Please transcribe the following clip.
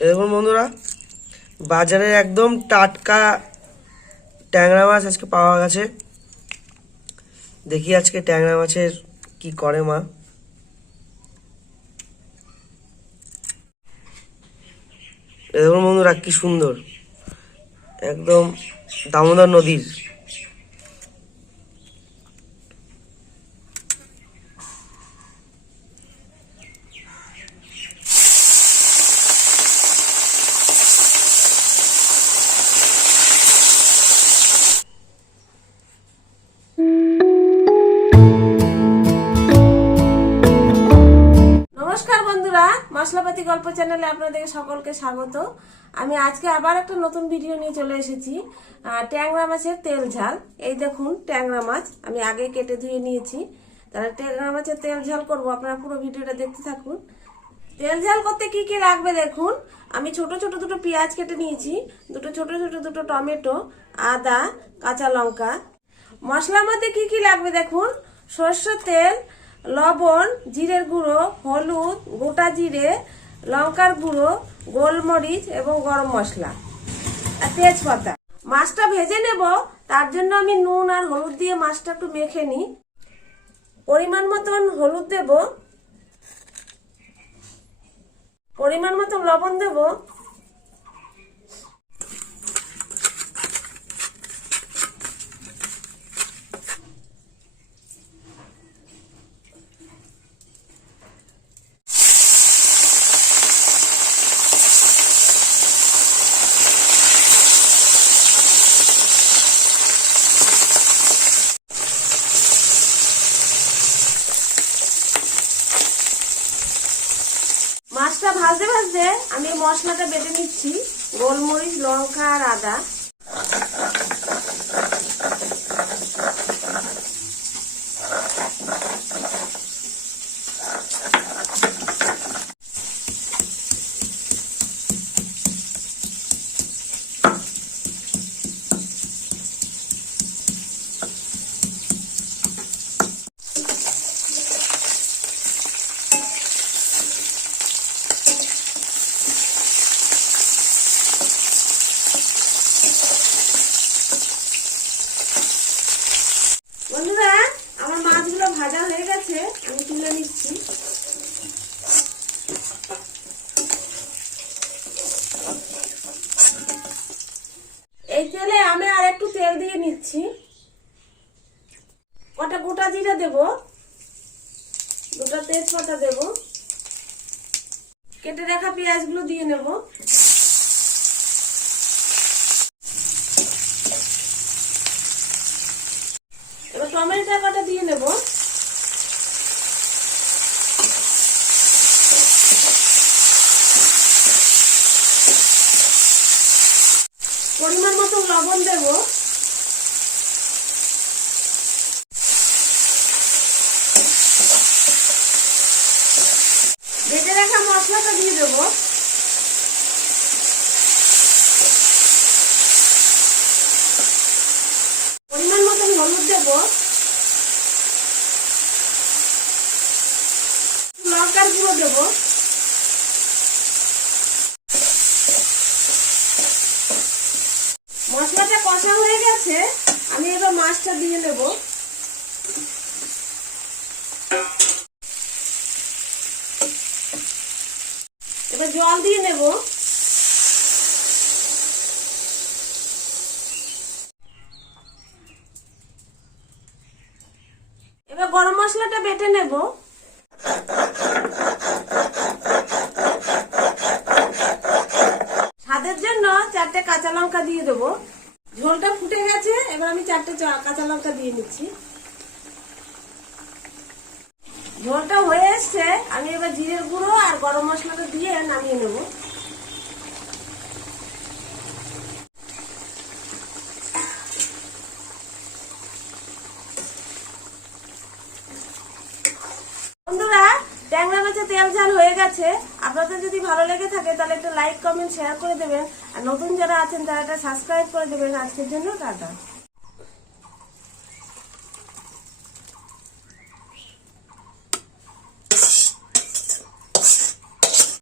দেখুন বন্ধুরা, বাজারে একদম টাটকা ট্যাংরা মাছ আজকে পাওয়া গেছে। দেখি আজকে ট্যাংরা মাছের কি করে মা। দেখুন বন্ধুরা, কি সুন্দর, একদম দামোদর নদীর। নমস্কার বন্ধুরা, মশলাপাতি গল্প চ্যানেলে আপনাদের সকলকে স্বাগত। আমি আজকে আবার একটা নতুন ভিডিও নিয়ে চলে এসেছি। ট্যাংরা মাছের তেল ঝাল। এই দেখুন ট্যাংরা মাছ আমি আগে কেটে ধুয়ে নিয়েছি। তাহলে ট্যাংরা মাছের তেল ঝাল করব, আপনারা পুরো ভিডিওটা দেখতে থাকুন। তেল ঝাল করতে কি কি লাগবে দেখুন। আমি ছোট ছোট দুটো পেঁয়াজ কেটে নিয়েছি, দুটো টমেটো, আদা, কাঁচা লঙ্কা। মশলার মধ্যে কি কি লাগবে দেখুন। সরষের তেল, লবণ, জিরের গুঁড়ো, হলুদ, গোটা জিরে, লঙ্কার গুঁড়ো, গোলমরিচ এবং গরম মশলা আর তেজপাতা। মাছটা ভেজে নেব, তার জন্য আমি নুন আর হলুদ দিয়ে মাছটা একটু মেখে নিই। পরিমাণ মতন হলুদ দেব, পরিমাণ মতন লবণ দেব, মাছটা ভাজতে ভাজতে আমি মশলাটা বেটে নিচ্ছি। গোলমরিচ, লঙ্কা আর আদা। বন্ধুরা, আমার মাছগুলো ভাজা হয়ে গেছে, আমি তুলে নিচ্ছি। এই তেলে আমি আর একটু তেল দিয়ে নিচ্ছি। কটা গোটা জিরা দেব, দুটো তেজপাতা দেব, কেটে রাখা পেঁয়াজগুলো দিয়ে নেব। এবার টমেটো কটা দিয়ে নেব। পরিমাণ মতো লবণ দেব। বেটে রাখা মশলাটা দিয়ে দেব। পরিমাণ মতন হলুদ দেব, লঙ্কার গুঁড়ো দেব, মশলাটা কষা হয়ে গেছে, আমি এবার মাছটা দিয়ে নেব। এবার জল দিয়ে নেব। এবার গরম মশলাটা বেটে নেব। স্বাদের জন্য 4টে কাঁচা লঙ্কা দিয়ে দেবো। ঝোলটা ফুটে গেছে, এবার আমি 4টে কাঁচা লঙ্কা দিয়ে নিচ্ছি। ঝোলটা হয়ে এসছে, আমি এবার জিরের গুঁড়ো আর গরম মশলাটা দিয়ে নামিয়ে নেব। বন্ধুরা, ট্যাংরা মাছের তেল ঝাল হয়ে গেছে। আপনাদের যদি ভালো লেগে থাকে তাহলে একটা লাইক, কমেন্ট, শেয়ার করে দেবেন। আর নতুন যারা আছেন তারা একটা সাবস্ক্রাইব করে দেবেন। আজকের জন্য টাটা।